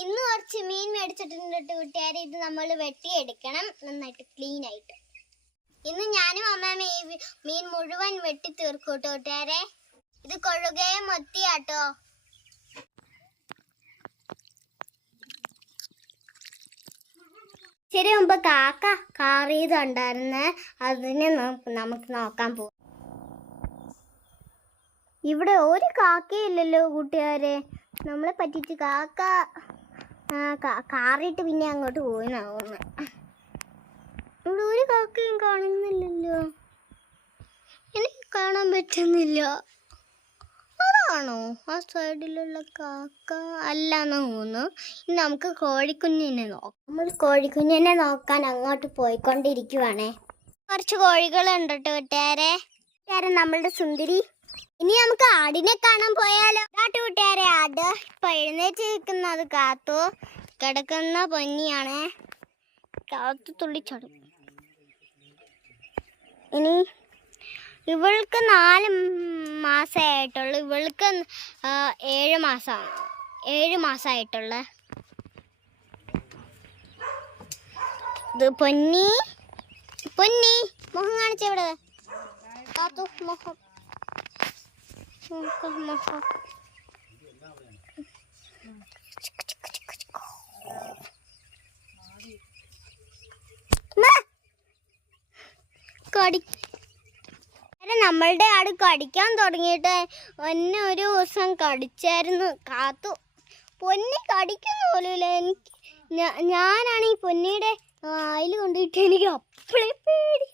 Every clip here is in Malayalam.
ഇന്ന് കുറച്ച് മീൻ മേടിച്ചിട്ടുണ്ട് കുട്ടിയാർ ഇത് നമ്മൾ വെട്ടിയെടുക്കണം. നന്നായിട്ട് ക്ലീൻ ആയിട്ട്. ഇന്ന് ഞാനും അമ്മ ഈ മീൻ മുഴുവൻ വെട്ടി തീർക്കൂട്ടോ കൂട്ടുകാരെ. ഇത് കൊഴുകയെ മൊത്തിയാട്ടോ. ശരി മുമ്പ് കാക്ക കാറിയതുണ്ടായിരുന്നെ. അതിനെ നമുക്ക് നോക്കാൻ പോകും ഇവിടെ ഒരു കാക്കയില്ലല്ലോ കൂട്ടുകാരെ. നമ്മളെ പറ്റിച്ച് കാക്ക കാറിട്ട് പിന്നെ അങ്ങോട്ട് പോയിന്നാവുന്നു. ഇവിടെ ഒരു കാക്കയും കാണുന്നില്ലല്ലോ. എനിക്ക് കാണാൻ പറ്റുന്നില്ല. അതാണോ? ആ സൈഡിലുള്ള കാക്ക അല്ലാന്ന് തോന്നുന്നു. ഇനി നമുക്ക് കോഴിക്കുഞ്ഞിനെ നോക്കാം. നമ്മൾ കോഴിക്കുഞ്ഞിനെ നോക്കാൻ അങ്ങോട്ട് പോയിക്കൊണ്ടിരിക്കുവാണേ. കുറച്ച് കോഴികളുണ്ട് കേട്ടോ കൂട്ടുകാരെ നമ്മളുടെ സുന്ദരി. ഇനി നമുക്ക് ആടിനെ കാണാൻ പോയാലോ? കാട്ടു കൂട്ടുകാരെ ആട് ഇപ്പൊ എഴുന്നേറ്റ് കാത്തു. കിടക്കുന്ന പൊന്നിയാണ്. കാത്തു തുള്ളിച്ചടും. ഇനി ഇവൾക്ക് നാല് മാസമായിട്ടുള്ളു. ഇവൾക്ക് ഏഴ് മാസമാണ് ഏഴ് മാസമായിട്ടുള്ള. ഇത് പൊന്നി പൊന്നി മുഖം കാണിച്ചെവിടെ? കാത്തു മുഖം. കടി നമ്മളുടെ ആട് കടിക്കാൻ തുടങ്ങിയിട്ട് എന്നെ ഒരു ദിവസം കടിച്ചായിരുന്നു. കാത്തു. പൊന്നി കടിക്കുന്ന പോലുമില്ല. എനിക്ക് ഞാനാണെങ്കിൽ പൊന്നിയുടെ അതിൽ കൊണ്ടിട്ട് എനിക്ക് അപ്പളേ പേടി.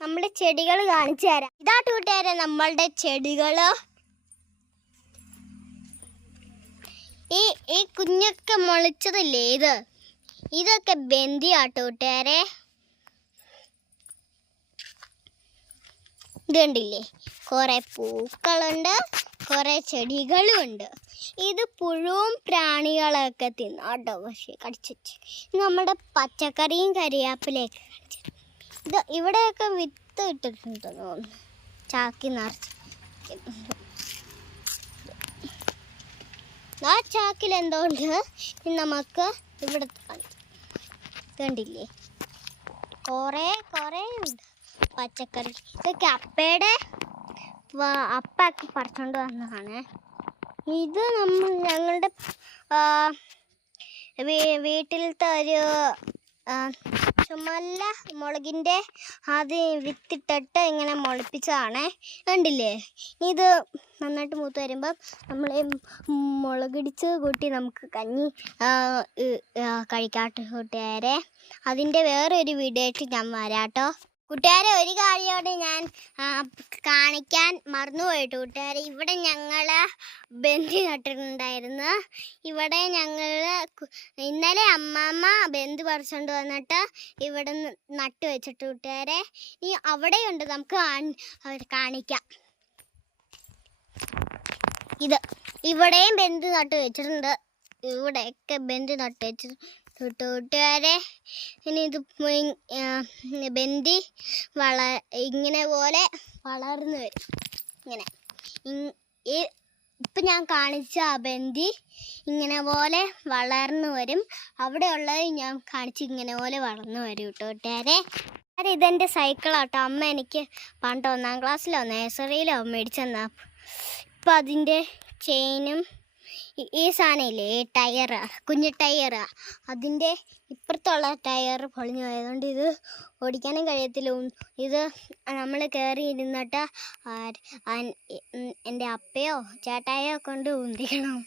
നമ്മുടെ ചെടികൾ കാണിച്ചു തരാം. ഇതാട്ട് കൂട്ടുകാരെ നമ്മളുടെ ചെടികൾ. ഈ ഈ കുഞ്ഞൊക്കെ മുളച്ചതല്ലേ ഇത്? ഇതൊക്കെ ബന്ദിയാട്ടോ കൂട്ടുകാരെ ഇത് കണ്ടില്ലേ? കുറെ പൂക്കളുണ്ട് കുറെ ചെടികളും ഉണ്ട് ഇത് പുഴുവും പ്രാണികളൊക്കെ തിന്നാട്ടോ പക്ഷേ കടിച്ചു നമ്മുടെ പച്ചക്കറിയും കരിയാപ്പിലൊക്കെ കാണിച്ചു ഇത് ഇവിടെയൊക്കെ വിത്ത് ഇട്ടിട്ടുണ്ട് തോന്നുന്നു. ചാക്കി നിറച്ച് ആ ചാക്കിൽ എന്തുകൊണ്ട് നമുക്ക് ഇവിടെ കണ്ടില്ലേ കുറേ കുറേ ഉണ്ട് പച്ചക്കറി. ഇതൊക്കെ അപ്പയുടെ അപ്പൊക്കെ പറിച്ചോണ്ട് വന്നതാണ്. ഇത് നമ്മൾ ഞങ്ങളുടെ വീട്ടിലത്തെ ഒരു ചുമല്ല മുളകിന്റെ അത് വിത്തിട്ടിട്ട് ഇങ്ങനെ മുളപ്പിച്ചതാണ്. കണ്ടില്ലേ? ഇത് നന്നായിട്ട് മൂത്ത് വരുമ്പം നമ്മൾ മുളകിടിച്ച് കൂട്ടി നമുക്ക് കഞ്ഞി കഴിക്കാട്ട് കൂട്ടുകാരെ. അതിന്റെ വേറൊരു വീഡിയോ ആയിട്ട് ഞാൻ വരാട്ടോ. കൂട്ടുകാരെ ഒരു കാര്യമാണ് ഞാൻ കാണിക്കാൻ മറന്നുപോയിട്ട്. കൂട്ടുകാരെ ഇവിടെ ഞങ്ങൾ ബന്ധി നട്ടിട്ടുണ്ടായിരുന്നു. ഇവിടെ ഞങ്ങൾ ഇന്നലെ അമ്മാമ്മ ബന്ധു പറിച്ചുകൊണ്ട് വന്നിട്ട് ഇവിടെ നട്ടു വെച്ചിട്ട് കൂട്ടുകാരെ. ഇനി അവിടെയുണ്ട് നമുക്ക് കാണിക്കാം. ഇത് ഇവിടെയും ബന്ധു നട്ട് വെച്ചിട്ടുണ്ട്. ഇവിടെയൊക്കെ ബന്ധു നട്ട് വെച്ചിട്ടുണ്ട് കൂട്ടുകാരെ ഇനി ഇത് മു- വള ഇങ്ങനെ പോലെ വളർന്നു വരും. ഇങ്ങനെ. ഇപ്പം ഞാൻ കാണിച്ച ആ ബന്ദി ഇങ്ങനെ പോലെ വളർന്നു വരും. അവിടെ ഉള്ളത് ഞാൻ കാണിച്ച് ഇങ്ങനെ പോലെ വളർന്നു വരും കേട്ടോ കൂട്ടുകാരെ. അത് ഇതെന്റെ സൈക്കിളാട്ടോ അമ്മ എനിക്ക് പണ്ട് ഒന്നാം ക്ലാസ്സിലോ നേഴ്സറിയിലോ മേടിച്ചെന്നാ. ഇപ്പം അതിന്റെ ചെയിനും ഈ- സാധനമില്ലേ ടയർ കുഞ്ഞു ടയർ അതിന്റെ ഇപ്പുറത്തുള്ള ടയർ പൊളിഞ്ഞു പോയതുകൊണ്ട് ഇത് ഓടിക്കാനും കഴിയത്തില്ല. ഇത് നമ്മൾ കയറി ഇരുന്നിട്ട് എന്റെ അപ്പയോ ചേട്ടായോ കൊണ്ട് ഉന്തിക്കണം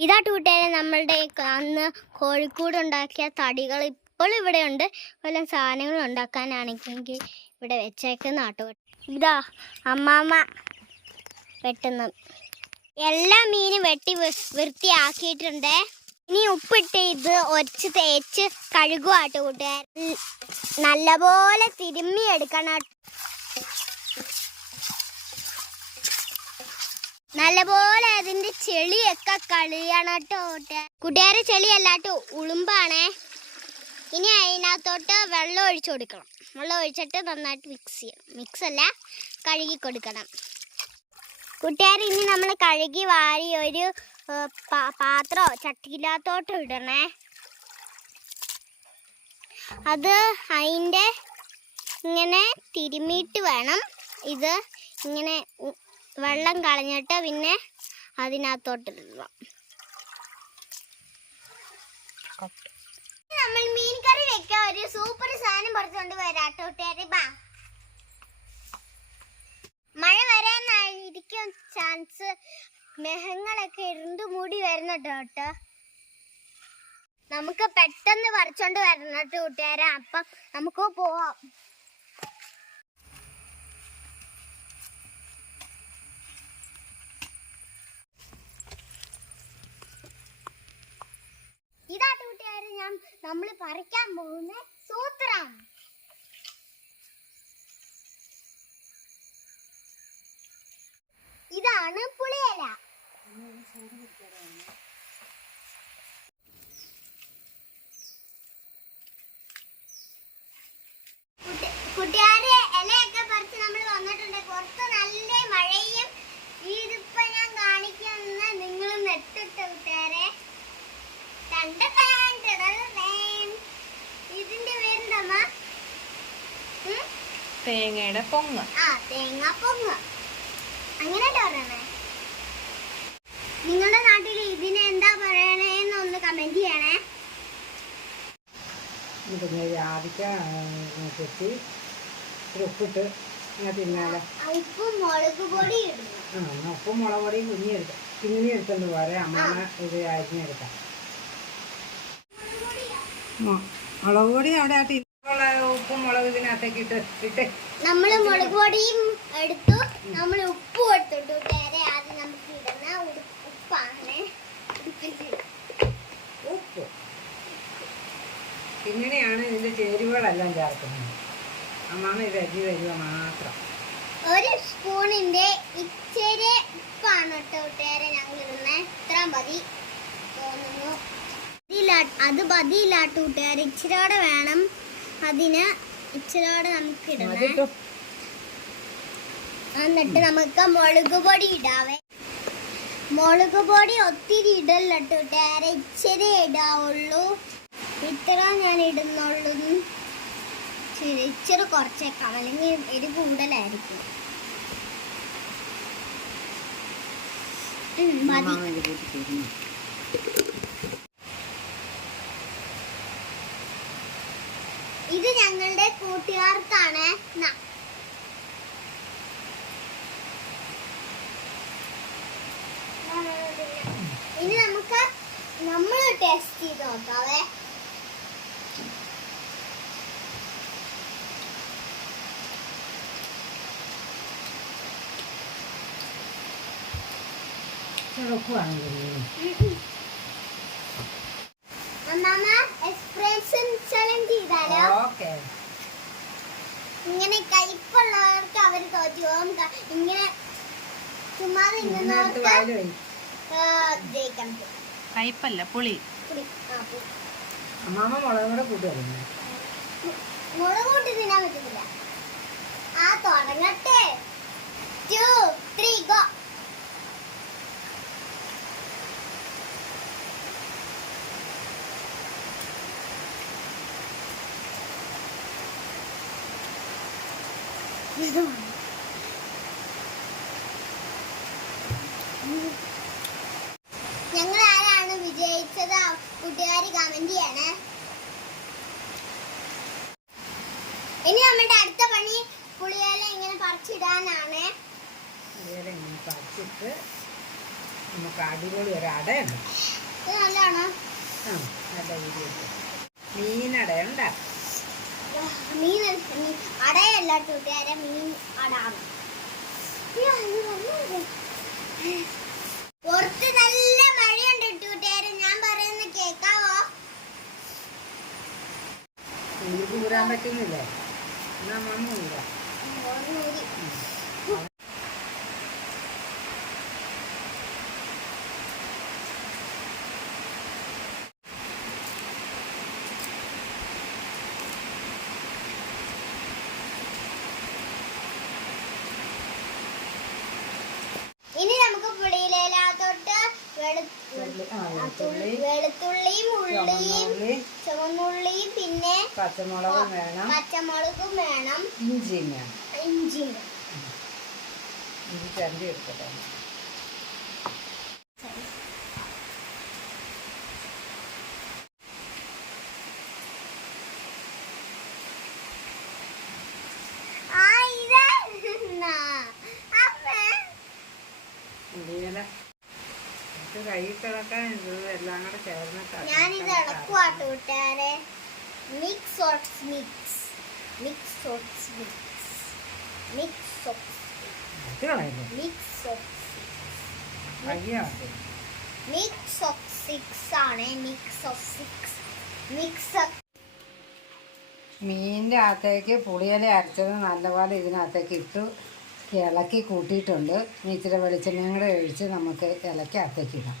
ഇതാ കൂട്ടുകാരെ നമ്മളുടെ അന്ന് കോഴിക്കോട് ഉണ്ടാക്കിയ തടികൾ ഇപ്പോൾ ഇവിടെ ഉണ്ട്. വല്ല സാധനങ്ങൾ ഉണ്ടാക്കാനാണെങ്കിൽ ഇവിടെ വെച്ചേക്കുന്ന ആട്ടോ ഇതാ അമ്മാമ്മ വെട്ടുന്ന എല്ലാ മീനും വെട്ടി വൃത്തിയാക്കിയിട്ടുണ്ട്. ഇനി ഉപ്പിട്ട് ഇത് ഒരച്ച് തേച്ച് കഴുകുവാട്ട് കൂട്ടുകാർ നല്ലപോലെ തിരുമ്മി എടുക്കണം നല്ലപോലെ അതിന്റെ ചെളിയൊക്കെ കളിയണം കേട്ടോ കൂട്ടുകാരെ ചെളിയല്ലാട്ടോ ഉളുമ്പാണേ. ഇനി അതിനകത്തോട്ട് വെള്ളം ഒഴിച്ചു കൊടുക്കണം. വെള്ളം ഒഴിച്ചിട്ട് നന്നായിട്ട് മിക്സ് ചെയ്യണം. മിക്സ് അല്ല കഴുകി കൊടുക്കണം. കൂട്ടുകാർ ഇനി നമ്മൾ കഴുകി വാരി ഒരു പാത്രമോ ചട്ടിയില്ലാത്തോട്ട് ഇടണേ. അത് അതിന്റെ ഇങ്ങനെ തിരുമിയിട്ട് വേണം. ഇത് ഇങ്ങനെ വെള്ളം കളഞ്ഞിട്ട് പിന്നെ അതിനകത്തോട്ട് ഇടണം. നമ്മൾ മീൻ കറി വെക്കാൻ ഒരു സൂപ്പർ സാധനം പുറത്തുകൊണ്ട് വരാട്ടോ കൂട്ടുകാരെ. ബാ. മഴ വരാനായിരിക്കും ചാൻസ് മേഘങ്ങളൊക്കെ ഇരുണ്ട് മൂടി വരുന്നുണ്ട് കേട്ടോ. നമുക്ക് പെട്ടെന്ന് പറിച്ചോണ്ട് വരണം കേട്ടോ കൂട്ടുകാരെ. അപ്പം നമുക്ക് പോവാം. ഇതാട്ട് കൂട്ടുകാരെ ഞാൻ നമ്മൾ പറിക്കാൻ പോകുന്ന സൂത്രം. ഇതാണ് പുളിയില കുട്ടികാരെ ഇലയൊക്കെ പറിച്ച് നമ്മൾ വന്നിട്ടുണ്ട്. പുറത്ത് നല്ല മഴയും ഇതിപ്പോ ഞാൻ കാണിക്കുന്ന നിങ്ങൾ നെട്ടിട്ട് കൂട്ടുകാരെ. ഇതിന്റെ പേരെന്തമ്മ ഉം? തേങ്ങയുടെ പൊങ്ങ്. ആ തേങ്ങാപ്പൊങ്ങ് പറയണേ നിങ്ങളുടെ നാട്ടിൽ ഇതിനെ എന്താ പറയണേന്ന് ഒന്ന് കമന്റ് ചെയ്യണേ. പിന്നെ ജാതിക്ക ഉപ്പിട്ട് തിന്നാലോ. ഉപ്പും മുളക് പൊടി ഇടുന്നു. ആ എന്നാ ഉപ്പും മുളക് പൊടിയും കുഞ്ഞി എടുക്കാം. കുഞ്ഞി എടുത്തോണ്ട് പോരെ അമ്മ ഇത് അരിഞ്ഞെടുക്കാം മുളക് പൊടി അവിടെ ഉപ്പും മുളക് ഇതിനകത്തേക്ക് ഇട്ട് ഇട്ട്. നമ്മൾ മുളക് പൊടിയും എടുത്തു. നമ്മൾ ഉപ്പ് എടുത്തിട്ടു വേറെ ആദ്യം നമുക്ക് ഇടുന്ന ഉപ്പാണ്. ഉപ്പ്. ഇങ്ങനെയാണ് ഇതിന്റെ ചേരുവകളെല്ലാം ചേർക്കുന്നത്. അമ്മാമ ഇത് അരി തരുക മാത്രം. ഒരു സ്പൂണിന്റെ ഇച്ചിരി ഉപ്പാണ് കേട്ടോ കൂട്ടുകാരെ ഞങ്ങൾ ഇടുന്നത് ഇത്ര മതി. തോന്നുന്നു. അത് പതിയില്ലാട്ട് കൂട്ടുകാർ ഇച്ചിരോടെ വേണം. അതിന് ഇച്ചിരോടെ നമുക്ക് ഇടണം എന്നിട്ട് നമുക്ക് മുളക് പൊടി ഇടാവേ. മുളക് പൊടി ഒത്തിരി ഇടല്ലോ ഇച്ചിരി ഇടാവുള്ളൂ. ഇത്ര ഞാൻ ഇടുന്നുള്ളൂ. ഇച്ചിരി കുറച്ചേക്കാം അല്ലെങ്കിൽ എരി കൂടുതലായിരിക്കും. ഇത് ഞങ്ങളുടെ കൂട്ടുകാർക്കാണ് ന. ഇനി നമുക്ക് നമ്മൾ ടേസ്റ്റ് ചെയ്ത് നോക്കാവേ ഇങ്ങനെ കയ്പുള്ളവർക്ക് അവർ തോറ്റു പോകും ഇങ്ങനെ ചുമ്മാ ഇതിനകത്ത് തിന്നുന്നവർക്ക് വായിൽ വയ്ക്കും ആ, ജയിക്കാൻ പറ്റും കയ്പല്ല പുളി പുളി. ആ, പുളി. അമ്മാമ മുളകും കൂടെ കൂട്ടി മുളക് കൂട്ടി തിന്നാൻ പറ്റത്തില്ല ആ തുടങ്ങട്ടെ ടു ത്രീ ഗോ ഞങ്ങൾ കമന്റ് ചെയ്യണേ ഇനി നമ്മുടെ അടുത്ത പണി പുളിയില ഇങ്ങനെ പറിച്ചിടാനാണ്. അതുപോലെ ഇങ്ങനെ പറിച്ചിട്ട് നമുക്ക് അടിപൊളി ഒരു അടയുണ്ട്. നല്ലതാണോ? ആ നല്ല രീതിയിൽ മീനടയുണ്ട മീൻ അടയല്ല കൂട്ടുകാരെ മീൻ അടാണ്. പുറത്ത് നല്ല മഴയുണ്ട് കൂട്ടുകാരെ ഞാൻ പറയുന്നത് കേക്കാവോ കൂരാൻ പറ്റുന്നില്ലേ? എന്നാ മമ്മ കൂടാ നമുക്ക് വെളുത്തുള്ളി. വെളുത്തുള്ളിയും ഉള്ളിയും പച്ചമുളകും വേണം. പച്ചമുളകും വേണം. ഇഞ്ചി വേണം. ഇഞ്ചിയും ഇഞ്ചി ചണ്ടി എടുക്കട്ടെ. കൈ കിടക്കാൻ എല്ലാം കൂടെ ചേർന്നിട്ടാണ് ഞാനിത് ഇളക്കുവാട്ടോ കൂട്ടുകാരെ. Mix or mix. Mix or mix. Mix or mix mix of six ആണ്. മിക്സ് ഓഫ് സിക്സ് മിക്സ് മീനിന്റെ അകത്തേക്ക് പുളിയില അരച്ചത് നല്ലപോലെ ഇതിനകത്തേക്ക് ഇട്ടു ഇളക്കി കൂട്ടിയിട്ടുണ്ട്. ഇച്ചിരി വെളിച്ചെണ്ണയും കൂടെ ഒഴിച്ച് നമുക്ക് ഇലക്കകത്തേക്ക് ഇടാം.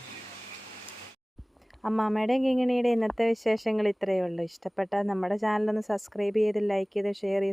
അമ്മാമ്മയുടെയും കിങ്ങിണിയുടെ ഇന്നത്തെ വിശേഷങ്ങൾ ഇത്രയേ ഉള്ളൂ. ഇഷ്ടപ്പെട്ടാൽ നമ്മുടെ ചാനലൊന്ന് സബ്സ്ക്രൈബ് ചെയ്ത് ലൈക്ക് ചെയ്ത് ഷെയർ ചെയ്ത്